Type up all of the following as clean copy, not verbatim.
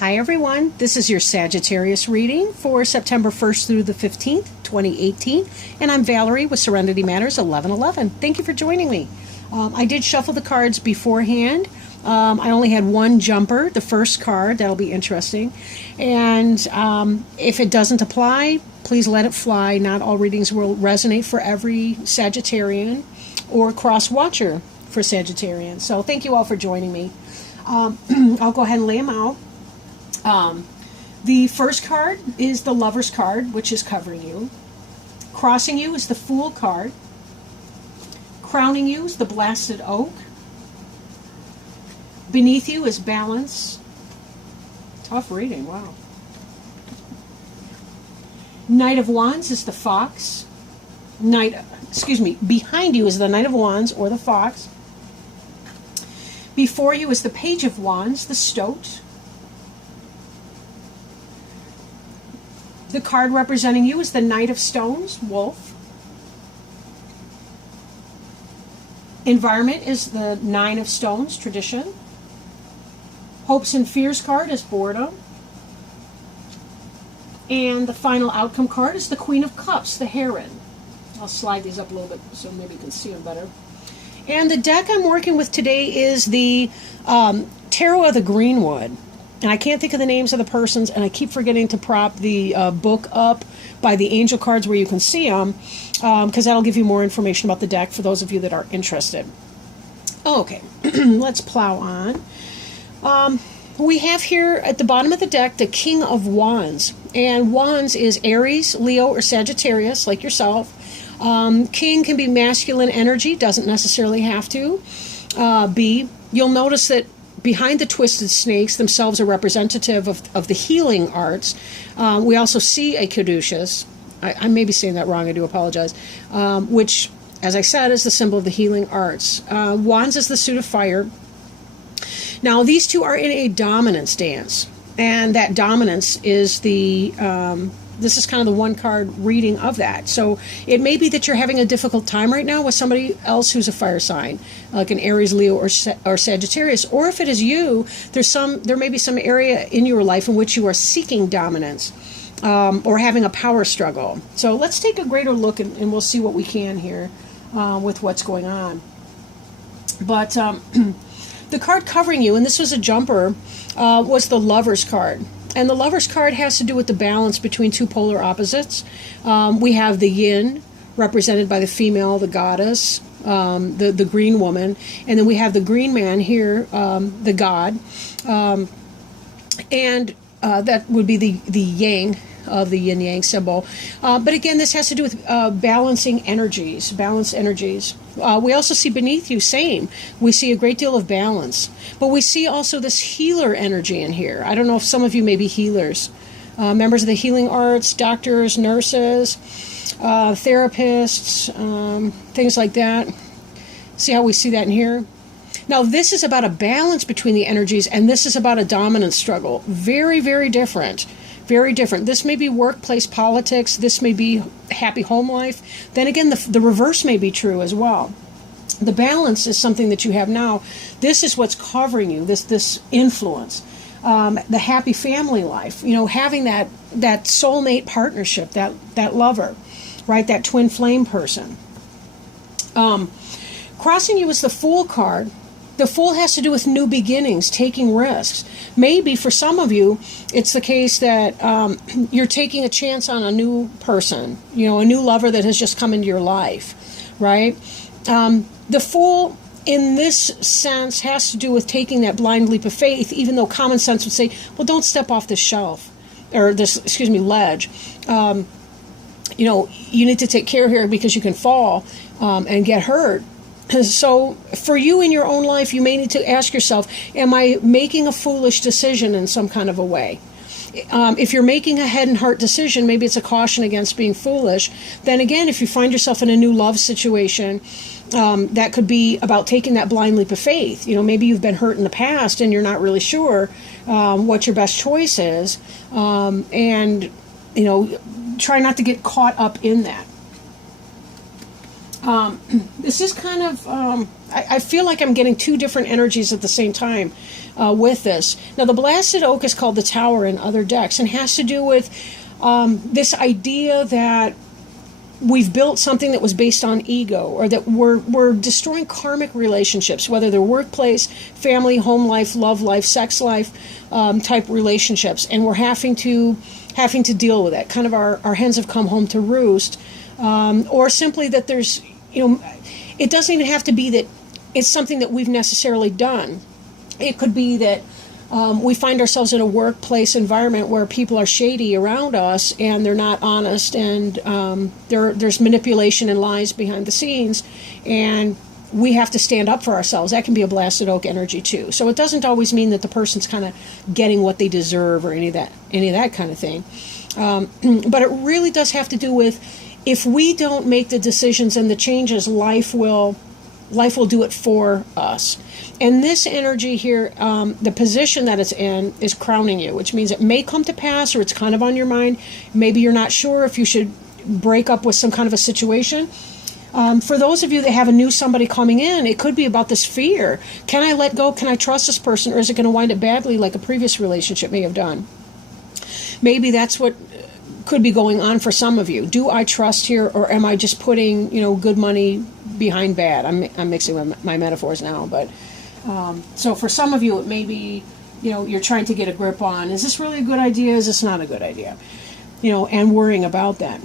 Hi everyone, this is your Sagittarius reading for September 1st through the 15th, 2018, and I'm Valerie with Serenity Matters 1111. Thank you for joining me. I did shuffle the cards beforehand. I only had one jumper, the first card. That'll be interesting. And if it doesn't apply, please let it fly. Not all readings will resonate for every Sagittarian or cross-watcher for Sagittarians. So thank you all for joining me. I'll go ahead and lay them out. The first card is the Lover's card, which is covering you. Crossing you is the Fool card. Crowning you is the Blasted Oak. Beneath you is Balance. Tough reading, wow. Knight of Wands is the Fox. Behind you is the Knight of Wands or the Fox. Before you is the Page of Wands, the Stoat. The card representing you is the Knight of Stones, Wolf. Environment is the Nine of Stones, Tradition. Hopes and Fears card is Boredom. And the final outcome card is the Queen of Cups, the Heron. I'll slide these up a little bit so maybe you can see them better. And the deck I'm working with today is the Tarot of the Greenwood. And I can't think of the names of the persons, and I keep forgetting to prop the book up by the angel cards where you can see them, because that'll give you more information about the deck for those of you that are interested. Okay, let's plow on. We have here at the bottom of the deck the King of Wands. And Wands is Aries, Leo, or Sagittarius, like yourself. King can be masculine energy, doesn't necessarily have to be. You'll notice that behind the twisted snakes themselves are representative of the healing arts. We also see a caduceus. I may be saying that wrong, I do apologize, which, as I said, is the symbol of the healing arts. Wands is the suit of fire. Now, these two are in a dominance dance, and that dominance is the... this is kind of the one card reading of that. So it may be that you're having a difficult time right now with somebody else who's a fire sign, like an Aries, Leo, or Sagittarius. Or if it is you, there may be some area in your life in which you are seeking dominance or having a power struggle. So let's take a greater look and we'll see what we can here with what's going on. But the card covering you, and this was a jumper, was the Lover's card. And the Lover's card has to do with the balance between two polar opposites. We have the yin, represented by the female, the goddess, the green woman. And then we have the green man here, the god. And that would be the yang of the yin-yang symbol. But again, this has to do with balancing energies, balanced energies. We also see beneath you, same. We see a great deal of balance. But we see also this healer energy in here. I don't know if some of you may be healers. Members of the healing arts, doctors, nurses, therapists, things like that. See how we see that in here? Now, this is about a balance between the energies, and this is about a dominance struggle. Very, very different. Very different. This may be workplace politics. This may be happy home life. Then again, the reverse may be true as well. The balance is something that you have now. This is what's covering you, this influence. The happy family life, having that soulmate partnership, that lover, right, that twin flame person. Crossing you is the Fool card. The Fool has to do with new beginnings, taking risks. Maybe for some of you, it's the case that you're taking a chance on a new person, a new lover that has just come into your life, right? The Fool, in this sense, has to do with taking that blind leap of faith, even though common sense would say, well, don't step off this shelf, or this, ledge. You need to take care here because you can fall and get hurt. So for you in your own life, you may need to ask yourself, am I making a foolish decision in some kind of a way? If you're making a head and heart decision, maybe it's a caution against being foolish. Then again, if you find yourself in a new love situation, that could be about taking that blind leap of faith. Maybe you've been hurt in the past and you're not really sure what your best choice is. And try not to get caught up in that. This is kind of, I feel like I'm getting two different energies at the same time with this. Now, the blasted oak is called the Tower in other decks and has to do with this idea that we've built something that was based on ego, or that we're destroying karmic relationships, whether they're workplace, family, home life, love life, sex life type relationships, and we're having to deal with it. Kind of our hens have come home to roost, or simply that there's, it doesn't even have to be that it's something that we've necessarily done. It could be that we find ourselves in a workplace environment where people are shady around us and they're not honest, and there's manipulation and lies behind the scenes, and we have to stand up for ourselves. That can be a blasted oak energy too. So it doesn't always mean that the person's kind of getting what they deserve or any of that kind of thing. But it really does have to do with, if we don't make the decisions and the changes, life will do it for us. And this energy here, the position that it's in is crowning you, which means it may come to pass, or it's kind of on your mind. Maybe you're not sure if you should break up with some kind of a situation. For those of you that have a new somebody coming in, it could be about this fear. Can I let go? Can I trust this person? Or is it going to wind up badly like a previous relationship may have done? Maybe that's what could be going on for some of you. Do I trust here, or am I just putting, good money behind bad? I'm mixing my metaphors now, but so for some of you, it may be, you're trying to get a grip on, is this really a good idea? Is this not a good idea? And worrying about that.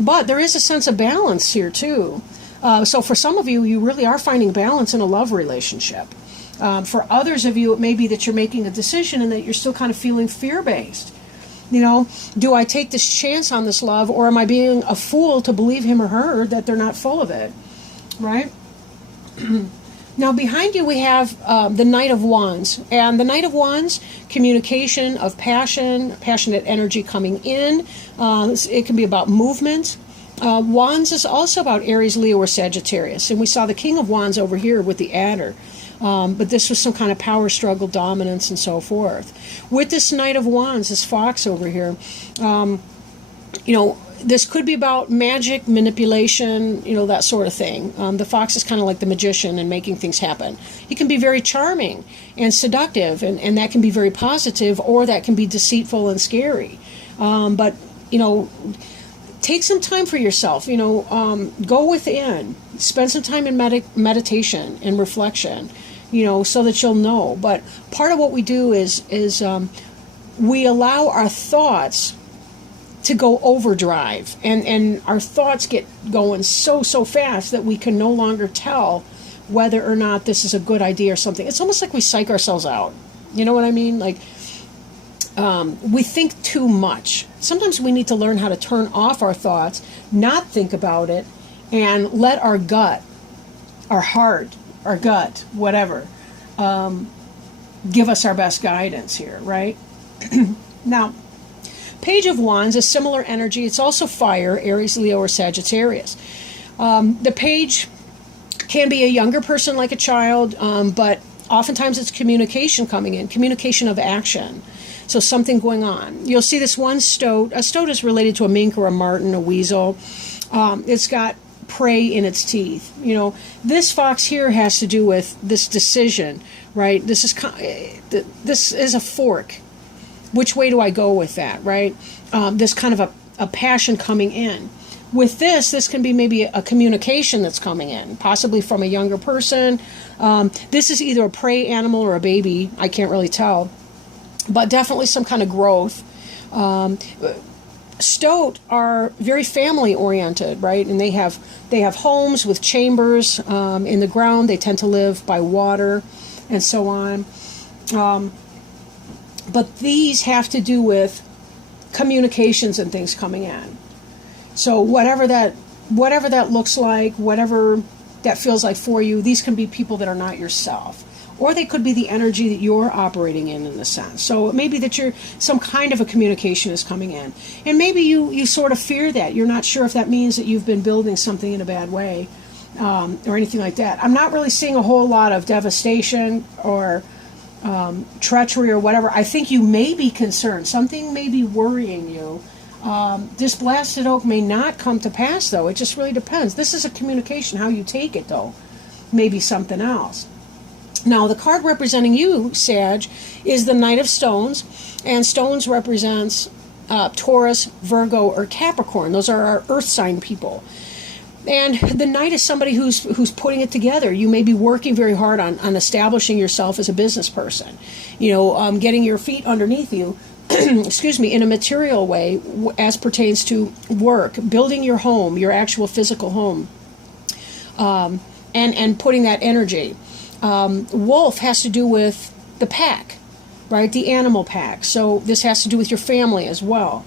But there is a sense of balance here too. So for some of you, you really are finding balance in a love relationship. For others of you, it may be that you're making a decision and that you're still kind of feeling fear-based. Do I take this chance on this love, or am I being a fool to believe him or her that they're not full of it? Right? Now, behind you we have the Knight of Wands. And the Knight of Wands, communication of passion, passionate energy coming in. It can be about movement. Wands is also about Aries, Leo, or Sagittarius. And we saw the King of Wands over here with the adder. But this was some kind of power struggle, dominance, and so forth. With this Knight of Wands, this fox over here, this could be about magic, manipulation, that sort of thing. The fox is kind of like the magician and making things happen. He can be very charming and seductive, and that can be very positive, or that can be deceitful and scary. But take some time for yourself. Go within. Spend some time in meditation and reflection, so that you'll know. But part of what we do is we allow our thoughts to go overdrive, and our thoughts get going so fast that we can no longer tell whether or not this is a good idea or something. It's almost like we psych ourselves out. You know what I mean? Like, we think too much. Sometimes we need to learn how to turn off our thoughts, not think about it, and let our gut, our heart, our gut, whatever, give us our best guidance here, right? Now, Page of Wands is similar energy. It's also fire, Aries, Leo, or Sagittarius. The page can be a younger person, like a child, but oftentimes it's communication coming in, communication of action. So something going on. You'll see this one stoat. A stoat is related to a mink or a marten, a weasel. It's got prey in its teeth. This fox here has to do with this decision, right? This is a fork. Which way do I go with that, right? This kind of a passion coming in. With this can be maybe a communication that's coming in, possibly from a younger person. This is either a prey animal or a baby. I can't really tell. But definitely some kind of growth. Stoat are very family oriented, right? And they have homes with chambers in the ground. They tend to live by water and so on. But these have to do with communications and things coming in. So whatever that looks like, whatever that feels like for you, these can be people that are not yourself. Or they could be the energy that you're operating in a sense. So it may be that some kind of a communication is coming in. And maybe you sort of fear that. You're not sure if that means that you've been building something in a bad way or anything like that. I'm not really seeing a whole lot of devastation or treachery or whatever. I think you may be concerned. Something may be worrying you This blasted oak may not come to pass, though. It just really depends. This is a communication. How you take it, though, maybe something else. Now, the card representing you, Sag, is the Knight of Stones, and stones represents Taurus, Virgo, or Capricorn. Those are our earth sign people. And the Knight is somebody who's putting it together. You may be working very hard on establishing yourself as a business person. Getting your feet underneath you, excuse me, in a material way as pertains to work, building your home, your actual physical home, and putting that energy. Wolf has to do with the pack, right? The animal pack. So this has to do with your family as well.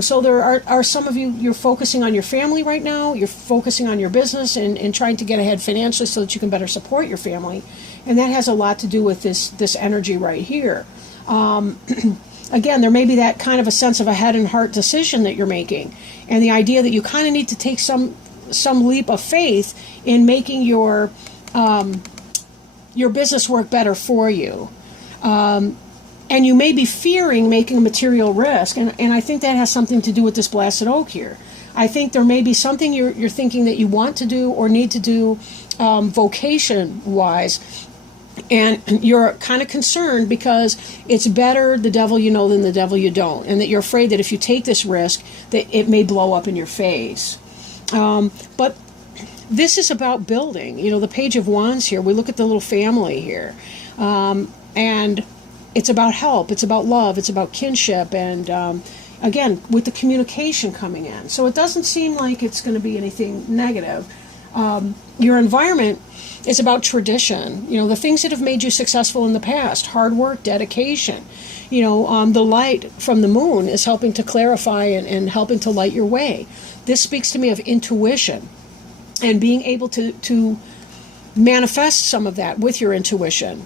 So there are some of you, you're focusing on your family right now, you're focusing on your business and trying to get ahead financially so that you can better support your family. And that has a lot to do with this energy right here. Again, there may be that kind of a sense of a head and heart decision that you're making. And the idea that you kind of need to take some leap of faith in making your business work better for you. And you may be fearing making a material risk, and I think that has something to do with this blasted oak here. I think there may be something you're thinking that you want to do or need to do vocation-wise, and you're kind of concerned because it's better the devil you know than the devil you don't, and that you're afraid that if you take this risk, that it may blow up in your face. But this is about building. The Page of Wands here, we look at the little family here, and it's about help, it's about love, it's about kinship, and again, with the communication coming in. So it doesn't seem like it's going to be anything negative. Your environment is about tradition, the things that have made you successful in the past, hard work, dedication. The light from the moon is helping to clarify and helping to light your way. This speaks to me of intuition and being able to manifest some of that with your intuition.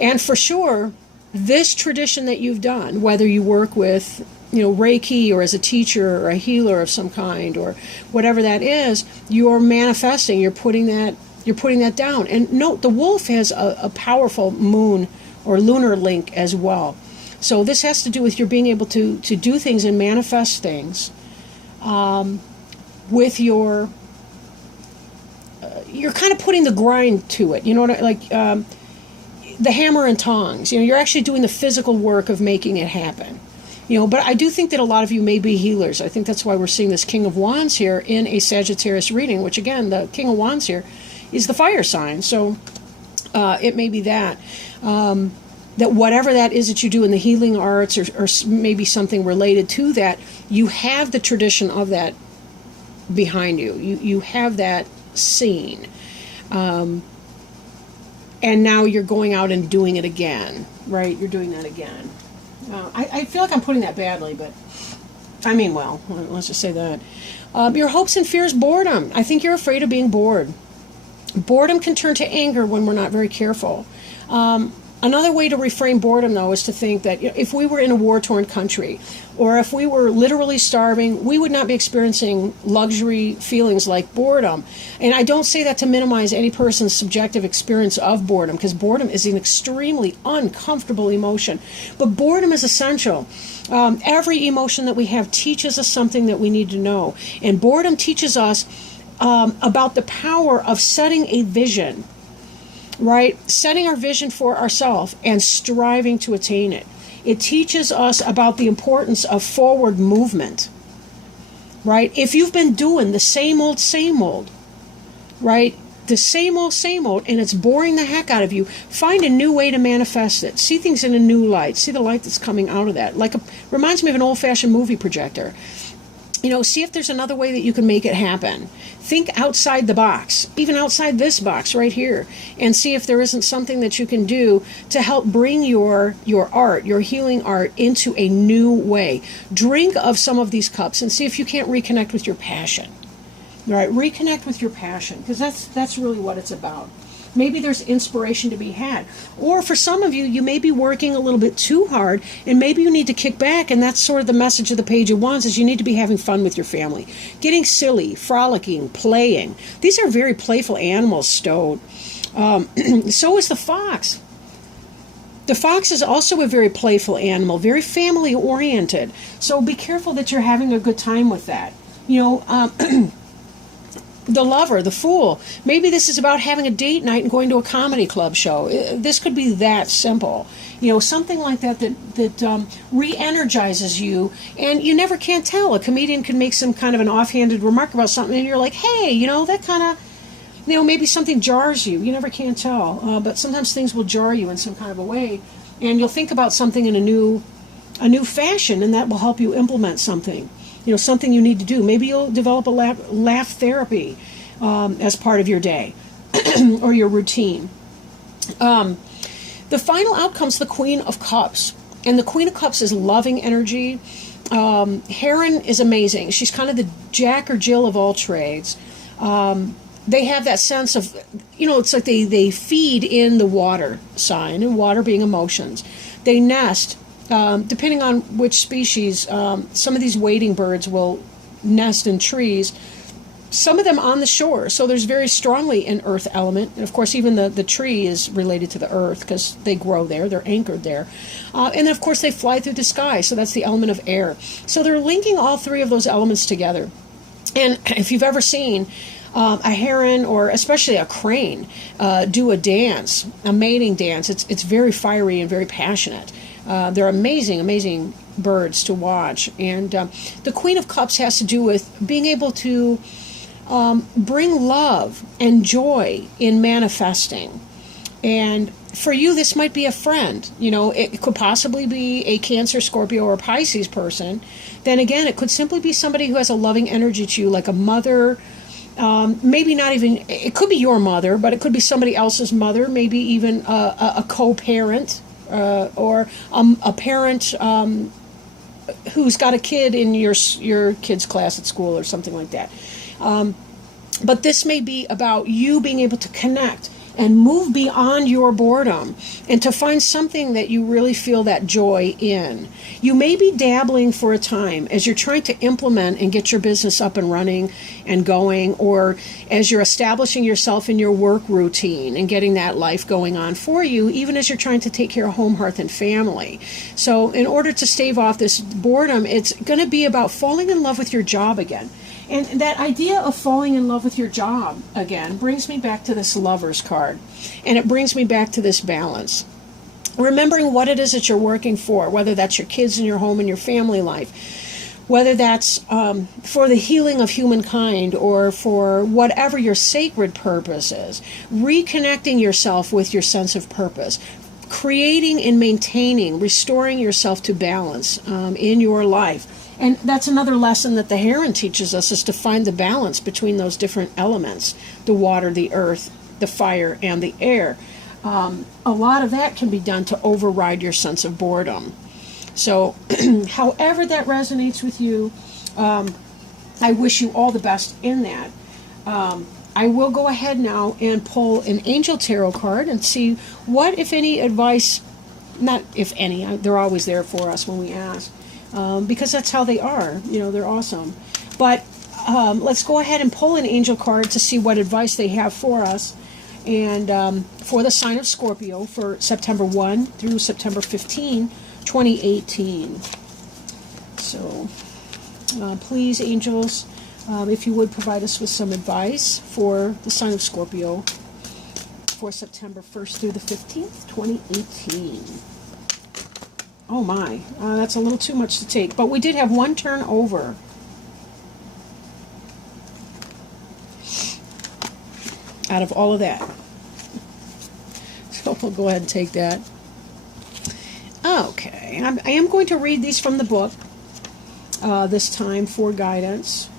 And for sure, this tradition that you've done, whether you work with, Reiki or as a teacher or a healer of some kind or whatever that is, you're manifesting, you're putting that down. And note, the wolf has a powerful moon or lunar link as well. So this has to do with your being able to do things and manifest things with you're kind of putting the grind to it. The hammer and tongs, you're actually doing the physical work of making it happen. But I do think that a lot of you may be healers. I think that's why we're seeing this King of Wands here in a Sagittarius reading, which again, the King of Wands here is the fire sign. So it may be that whatever that is that you do in the healing arts or maybe something related to that, you have the tradition of that behind you. You have that scene. And now you're going out and doing it again, right? You're doing that again. I feel like I'm putting that badly, but I mean, well, let's just say that. Your hopes and fears, boredom. I think you're afraid of being bored. Boredom can turn to anger when we're not very careful. Another way to reframe boredom, though, is to think that if we were in a war-torn country, or if we were literally starving, we would not be experiencing luxury feelings like boredom. And I don't say that to minimize any person's subjective experience of boredom, because boredom is an extremely uncomfortable emotion. But boredom is essential. Every emotion that we have teaches us something that we need to know. And boredom teaches us about the power of setting a vision. Right? Setting our vision for ourselves and striving to attain it. It teaches us about the importance of forward movement. Right? If you've been doing the same old, right? The same old, and it's boring the heck out of you, find a new way to manifest it. See things in a new light. See the light that's coming out of that. Reminds me of an old-fashioned movie projector. See if there's another way that you can make it happen. Think outside the box, even outside this box right here, and see if there isn't something that you can do to help bring your art, your healing art, into a new way. Drink of some of these cups and see if you can't reconnect with your passion. Right? Reconnect with your passion, because that's really what it's about. Maybe there's inspiration to be had. Or for some of you, you may be working a little bit too hard, and maybe you need to kick back, and that's sort of the message of the Page of Wands, is you need to be having fun with your family. Getting silly, frolicking, playing. These are very playful animals, Stoat. So is the fox. The fox is also a very playful animal, very family oriented. So be careful that you're having a good time with that. The lover, the fool. Maybe this is about having a date night and going to a comedy club show. This could be that simple. Something like that re-energizes you, and you never can't tell. A comedian can make some kind of an offhanded remark about something, and you're like, hey, that kind of, maybe something jars you. You never can tell. But sometimes things will jar you in some kind of a way, and you'll think about something in a new fashion, and that will help you implement something. Something you need to do. Maybe you'll develop a laugh therapy as part of your day or your routine. The final outcome's the Queen of Cups. And the Queen of Cups is loving energy. Heron is amazing. She's kind of the Jack or Jill of all trades. They have that sense of, it's like they feed in the water sign, and water being emotions. They nest. Depending on which species, some of these wading birds will nest in trees, some of them on the shore. So there's very strongly an earth element. And of course, even the tree is related to the earth because they grow there, they're anchored there. And then, of course, they fly through the sky. So that's the element of air. So they're linking all three of those elements together. And if you've ever seen a heron or especially a crane do a dance, a mating dance, it's very fiery and very passionate. They're amazing, amazing birds to watch. And the Queen of Cups has to do with being able to bring love and joy in manifesting. And for you, this might be a friend. It could possibly be a Cancer, Scorpio, or Pisces person. Then again, it could simply be somebody who has a loving energy to you, like a mother. Maybe not even, it could be your mother, but it could be somebody else's mother, maybe even a co-parent. Or a parent who's got a kid in your kid's class at school or something like that. But this may be about you being able to connect and move beyond your boredom and to find something that you really feel that joy in. You may be dabbling for a time as you're trying to implement and get your business up and running and going, or as you're establishing yourself in your work routine and getting that life going on for you, even as you're trying to take care of home, hearth, and family. So in order to stave off this boredom, it's going to be about falling in love with your job again. And that idea of falling in love with your job again brings me back to this Lover's card. And it brings me back to this balance. Remembering what it is that you're working for, whether that's your kids and your home and your family life, whether that's for the healing of humankind or for whatever your sacred purpose is. Reconnecting yourself with your sense of purpose. Creating and maintaining, restoring yourself to balance in your life. And that's another lesson that the heron teaches us, is to find the balance between those different elements, the water, the earth, the fire, and the air. A lot of that can be done to override your sense of boredom. So however that resonates with you, I wish you all the best in that. I will go ahead now and pull an angel tarot card and see what, if any, advice, not if any, they're always there for us when we ask. Because that's how they are. They're awesome. But let's go ahead and pull an angel card to see what advice they have for us. And for the sign of Scorpio for September 1 through September 15, 2018. So please, angels, if you would provide us with some advice for the sign of Scorpio for September 1st through the 15th, 2018. Oh my, that's a little too much to take. But we did have one turn over. Out of all of that. So we'll go ahead and take that. Okay, I am going to read these from the book this time for guidance.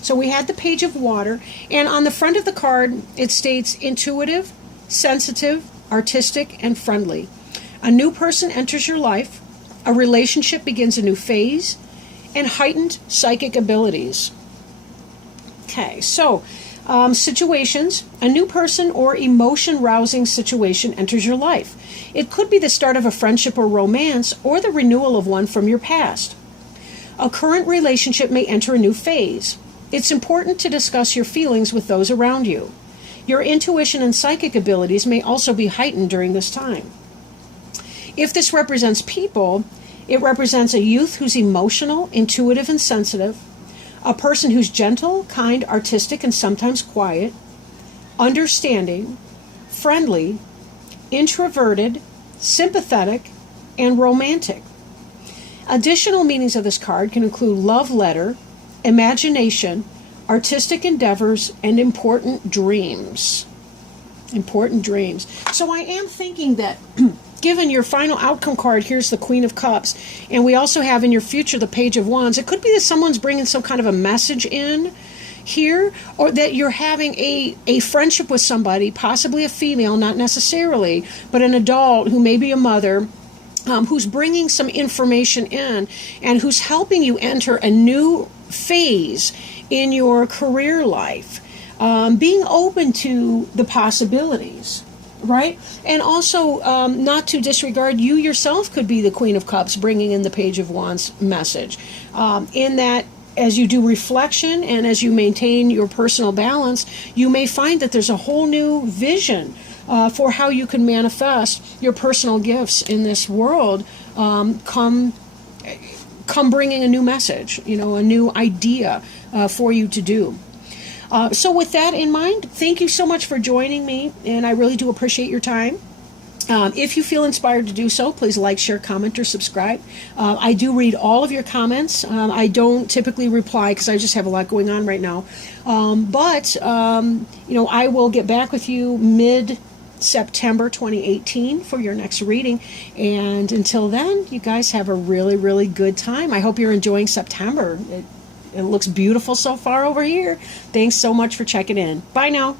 So we had the Page of Water, and on the front of the card it states intuitive, sensitive, artistic, and friendly. A new person enters your life, a relationship begins a new phase, and heightened psychic abilities. Okay, so situations. A new person or emotion-rousing situation enters your life. It could be the start of a friendship or romance, or the renewal of one from your past. A current relationship may enter a new phase. It's important to discuss your feelings with those around you. Your intuition and psychic abilities may also be heightened during this time. If this represents people, it represents a youth who's emotional, intuitive, and sensitive, a person who's gentle, kind, artistic, and sometimes quiet, understanding, friendly, introverted, sympathetic, and romantic. Additional meanings of this card can include love letter, imagination, artistic endeavors, and important dreams. Important dreams. So I am thinking that given your final outcome card, here's the Queen of Cups, and we also have in your future the Page of Wands, it could be that someone's bringing some kind of a message in here, or that you're having a friendship with somebody, possibly a female, not necessarily, but an adult who may be a mother, who's bringing some information in and who's helping you enter a new phase in your career life. Being open to the possibilities, right? And also not to disregard, you yourself could be the Queen of Cups bringing in the Page of Wands message. In that, as you do reflection and as you maintain your personal balance, you may find that there's a whole new vision for how you can manifest your personal gifts in this world, come bringing a new message, a new idea for you to do. So with that in mind, thank you so much for joining me, and I really do appreciate your time. If you feel inspired to do so, please like, share, comment, or subscribe. I do read all of your comments. I don't typically reply because I just have a lot going on right now. But I will get back with you mid-September 2018 for your next reading. And until then, you guys have a really, really good time. I hope you're enjoying September. It looks beautiful so far over here. Thanks so much for checking in. Bye now.